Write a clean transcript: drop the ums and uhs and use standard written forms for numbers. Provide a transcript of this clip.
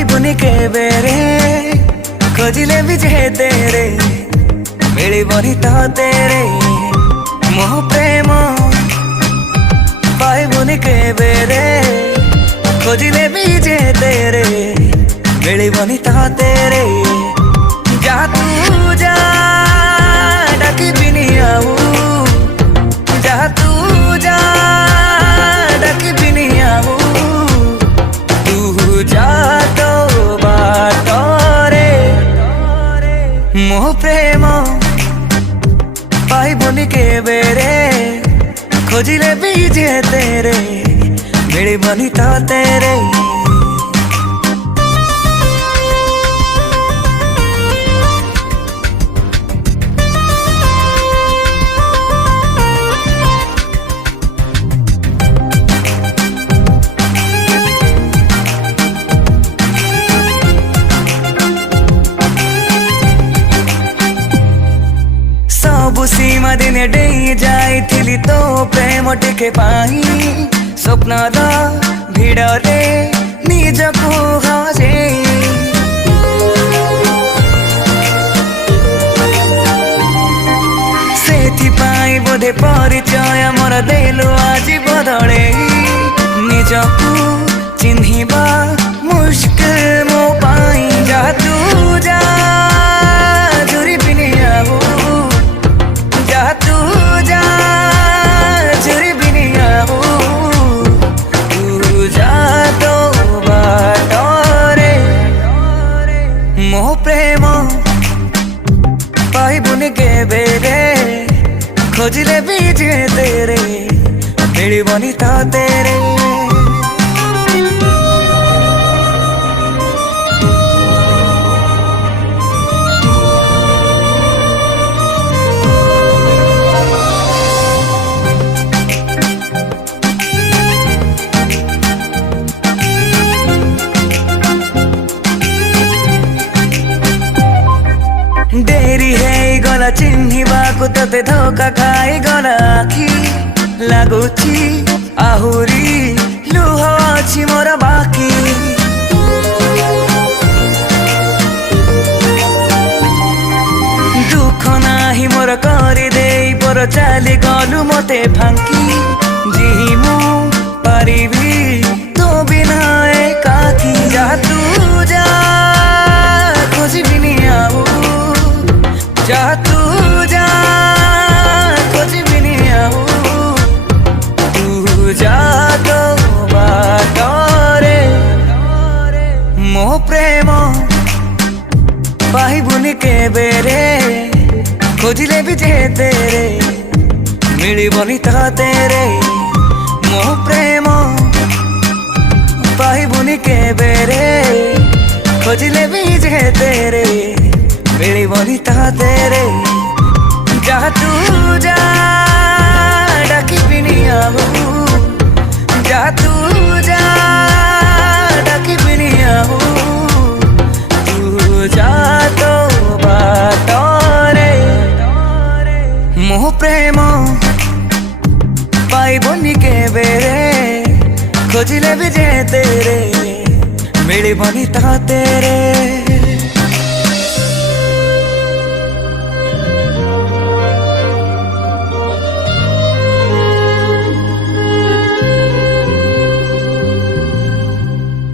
पाइबुनि केबे रे खोजिले भी जे तेरे मिलिबनि तो तेरे मोह प्रेम पाइबुनि केबे रे खोजिले भी जे तेरे मिलिबनि तो तेरे जा तू जा डाकिबिनि आऊ जा तू जा डाकिबिनि आऊ तू जा तो बाटरे मोह प्रेम पाइबुनि केबे रे खोजिले भी जे तेरे मिलिबनि तो तेरे सबु सीमा दिने डेई जाइथिली तो प्रेम टिके पाई स्वप्नर भिड़रे निजको हजेई सेथिपाई बोधे परिचय मोर देलु आज बदलेई निजको चिन्हिबा मुश्किल मो पाई जा तू जा जुरिबिनि आऊ जा तू जा जुरिबिनि आऊ तू जा तो बाटरे मोह प्रेम पाइबुनि केबे रे खोजिले भी जे तेरे मिलिबनि तो तेरे डेरी है गला चिन्हिबा को तते धोखा खाई गला आखि लागुची आहुरी लुह अछि मोर बाकी दुख नाही मोर करि देई पर चाली गलु मते फांकी जिमु पारिबी तो बिना एकाकी जा तू जा खोजिबिनि आऊ जा तू जा खोजिबिनि आऊ तू जा तो बाटरे मोह प्रेम पाइबुनि केबे रे खोजिले भी जे तेरे मिलिबनि तो तेरे मोह प्रेम पाइबुनि केबे रे खोजिले भी जे तेरे मिलिबनि तो तेरे जा तू जा डाकिबिनि आऊ जा तू जा डाकिबिनि आऊ तू जा तो बाटरे मोह प्रेम पाइबुनि केबे रे खोजिले भी जे तेरे मिलिबनि तो तेरे।